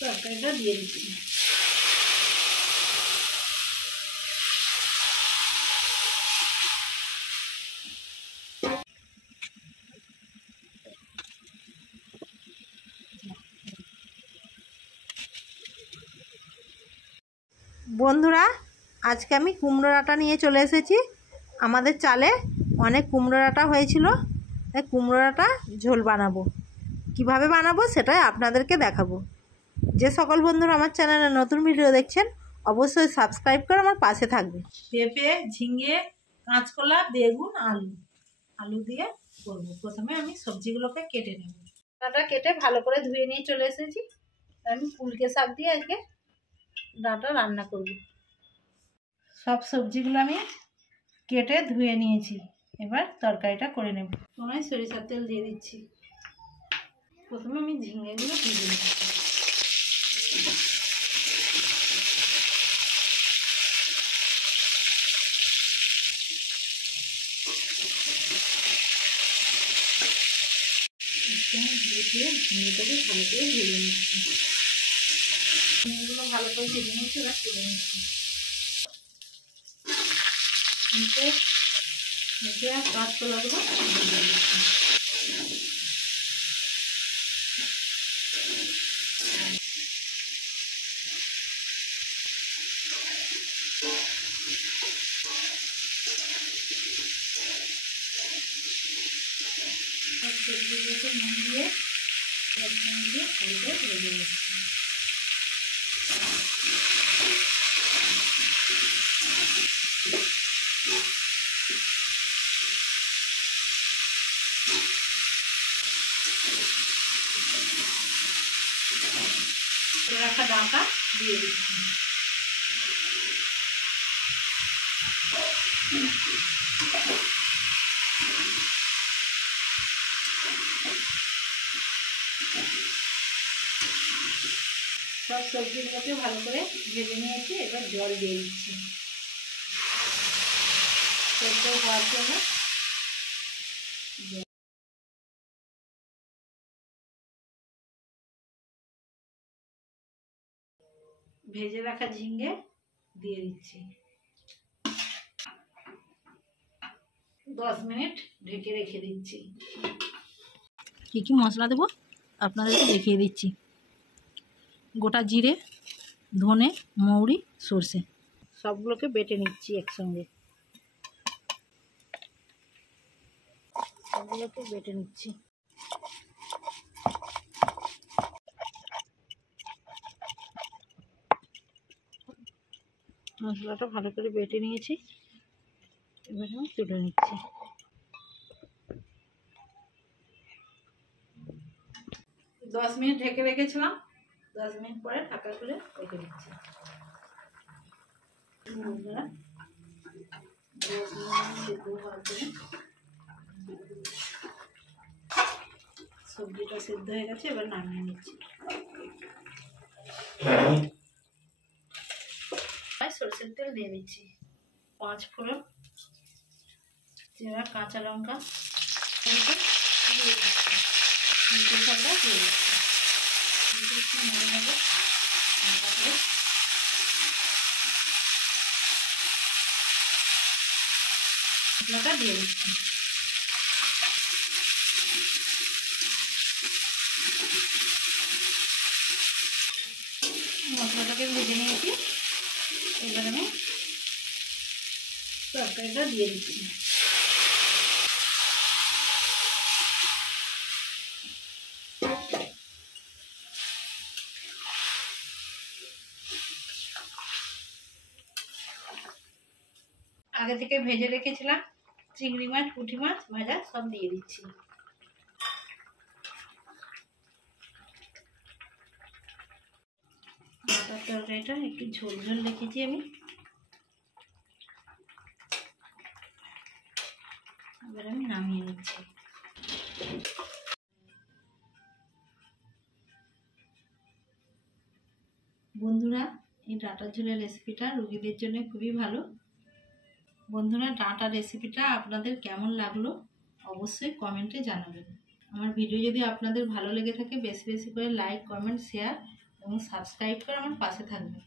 তরকারিটা দিয়ে দিচ্ছি। বন্ধুরা, আজকে আমি কুমড়ো ডাঁটা নিয়ে চলে এসেছি। আমাদের চালে অনেক কুমড়ো ডাঁটা হয়েছিল, তাই কুমড়ো ডাঁটা ঝোল বানাবো। কিভাবে বানাবো সেটাই আপনাদেরকে দেখাবো। যে সকল বন্ধুরা আমার চ্যানেলে নতুন ভিডিও দেখছেন অবশ্যই সাবস্ক্রাইব করে আমার পাশে থাকবে। পেঁপে, ঝিঙে, কাঁচকলা, বেগুন, আলু দিয়ে করবো। প্রথমে আমি সবজিগুলোকে কেটে নেব। ডাঁটা কেটে ভালো করে ধুয়ে নিয়ে চলে এসেছি। আমি পুলকে শাক দিয়ে আজকে ডাঁটা রান্না করব। সব সবজিগুলো আমি কেটে ধুয়ে নিয়েছি। এবার তরকারিটা করে নেব। প্রথমে সরিষার তেল দিয়ে দিচ্ছি। প্রথমে আমি ঝিঙেগুলো ভেজে নিচ্ছি। ঝিঙেটাকে ভালো করে ভেজে নিচ্ছি। ঝিঙেগুলো ভালো করে ভেজে নিচ্ছি। এবার তুলে নিচ্ছি। আর কাঁচকলাগুলো ভেজে নিচ্ছি। সবজিগুলোকে নুন দিয়ে হালকা ভেজে নিচ্ছি। রাখা ডাঁটা দিয়ে দিচ্ছি। সব সবজিগুলোকে ভালো করে ভেজে নিয়েছি। এবার জল দিয়ে দিচ্ছি সেদ্ধ হওয়ার জন্য। ভেজে রাখা ঝিঙে দিয়ে দিচ্ছি। 10 মিনিট ঢেকে রেখে দিচ্ছি। কী কী মশলা দেবো আপনাদেরকে দেখিয়ে দিচ্ছি। গোটা জিরে, ধনে, মৌরি, সর্ষে সবগুলোকে বেটে নিচ্ছি একসঙ্গে। সবগুলোকে বেটে নিচ্ছি। মশলাটা ভালো করে বেটে নিয়েছি। এবার আমি তুলে নিচ্ছি। দশ মিনিট ঢেকে রেখেছিলাম। 10 মিনিট পরে ঢাকা খুলে রেখে দিচ্ছি। সবজিটা সিদ্ধ হয়ে গেছে। এবার নামিয়ে নিচ্ছি। সরষের তেল দিয়ে দিচ্ছি। 5 ফোড়ন, জিরা, কাঁচা লঙ্কা দিয়ে দিচ্ছি। মশলাটা দিয়ে দিচ্ছি। মশলাটা দিয়ে দিচ্ছি। মশলাটাকে ভেজে নিয়েছি। এবার আমি তরকারিটা দিয়ে দিচ্ছি। আগে থেকে ভেজে রেখেছিলাম চিংড়ি মাছ, পুঁটি মাছ ভাজা সব দিয়ে দিচ্ছি। ডাঁটার তরকারিটা একটু ঝোল ঝোল রেখেছি আমি। এবার আমি নামিয়ে নিচ্ছি। বন্ধুরা, এই ডাঁটার ঝোলের রেসিপিটা রোগীদের জন্য খুবই ভালো। বন্ধুরা, ডাঁটার রেসিপিটা আপনাদের কেমন লাগলো অবশ্যই কমেন্টে জানাবেন। আমার ভিডিও যদি আপনাদের ভালো লেগে থাকে বেশি বেশি করে লাইক, কমেন্ট, শেয়ার ও এবং সাবস্ক্রাইব করে আমার পাশে থাকবে।